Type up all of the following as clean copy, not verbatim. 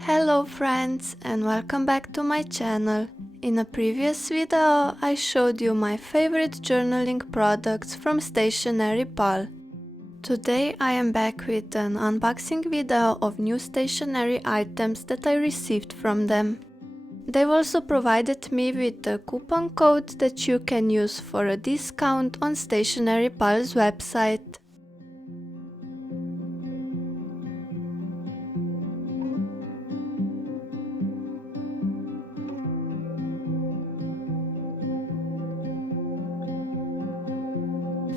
Hello friends and welcome back to my channel. In a previous video I showed you my favorite journaling products from Stationery Pal. Today I am back with an unboxing video of new stationery items that I received from them. They've also provided me with a coupon code that you can use for a discount on Stationery Pal's website.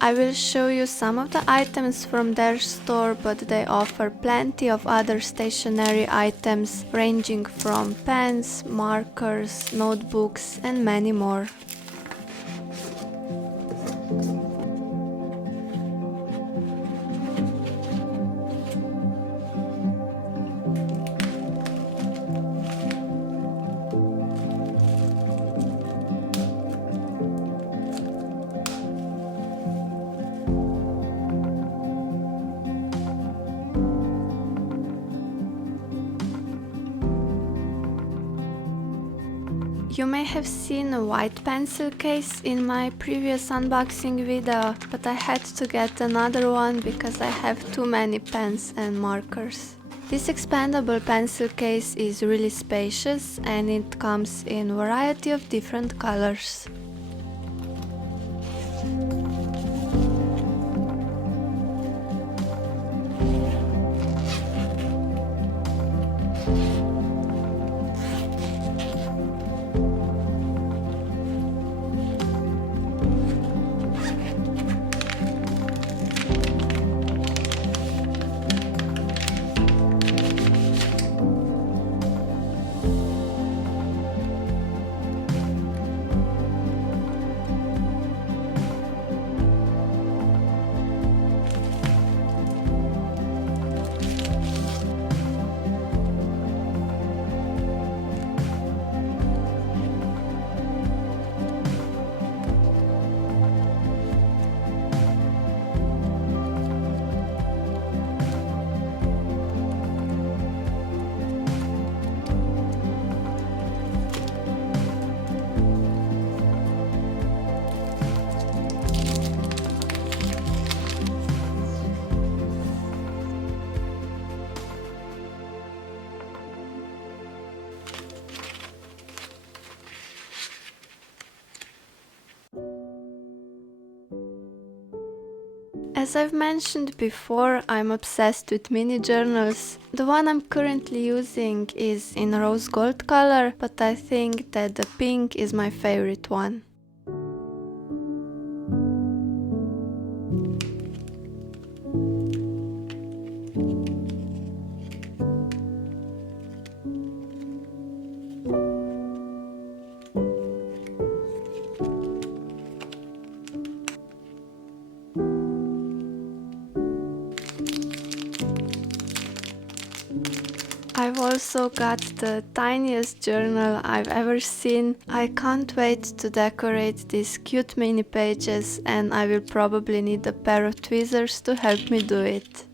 I will show you some of the items from their store, but they offer plenty of other stationery items ranging from pens, markers, notebooks and many more. You may have seen a white pencil case in my previous unboxing video, but I had to get another one because I have too many pens and markers. This expandable pencil case is really spacious and it comes in a variety of different colors. As I've mentioned before, I'm obsessed with mini journals. The one I'm currently using is in rose gold color, but I think that the pink is my favorite one. I've also got the tiniest journal I've ever seen. I can't wait to decorate these cute mini pages, and I will probably need a pair of tweezers to help me do it.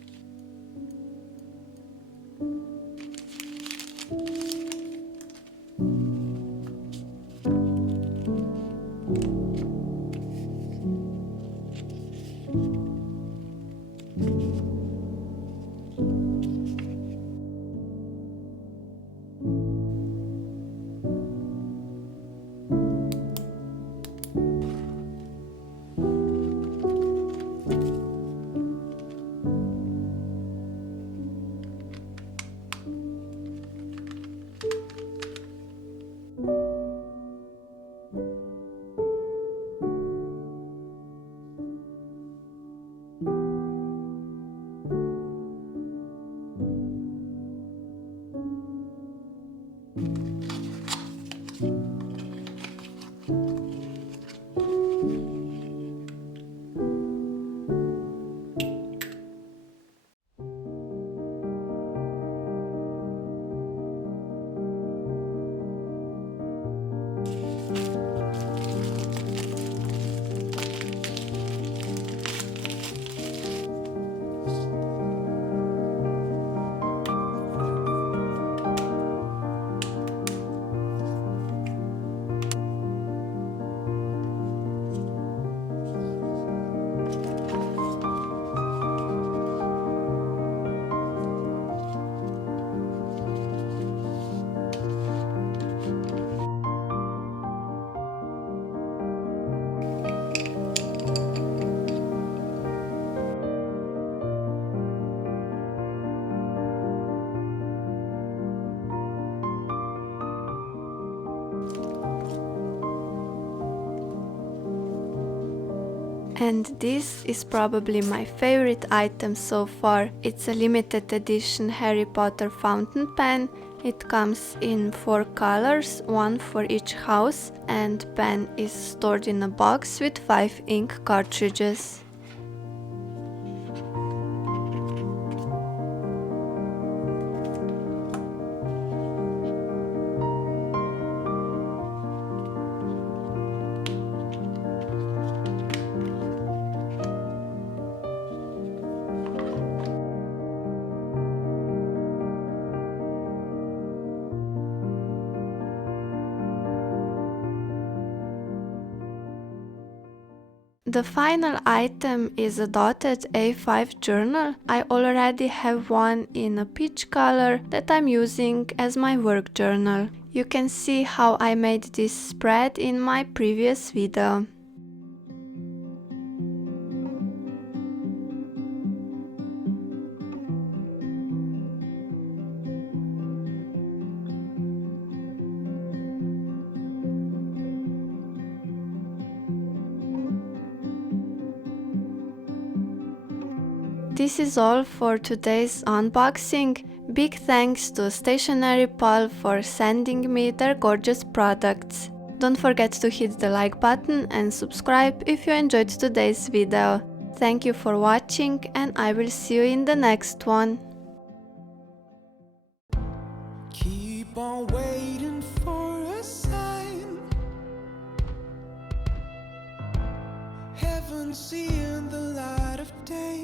And this is probably my favorite item so far. It's a limited edition Harry Potter fountain pen. It comes in 4 colors, one for each house, and pen is stored in a box with 5 ink cartridges. The final item is a dotted A5 journal. I already have one in a peach color that I'm using as my work journal. You can see how I made this spread in my previous video. This is all for today's unboxing. Big thanks to Stationery Pal for sending me their gorgeous products. Don't forget to hit the like button and subscribe if you enjoyed today's video. Thank you for watching and I will see you in the next one. Keep on waiting for a sign. Heaven seeing the light of day.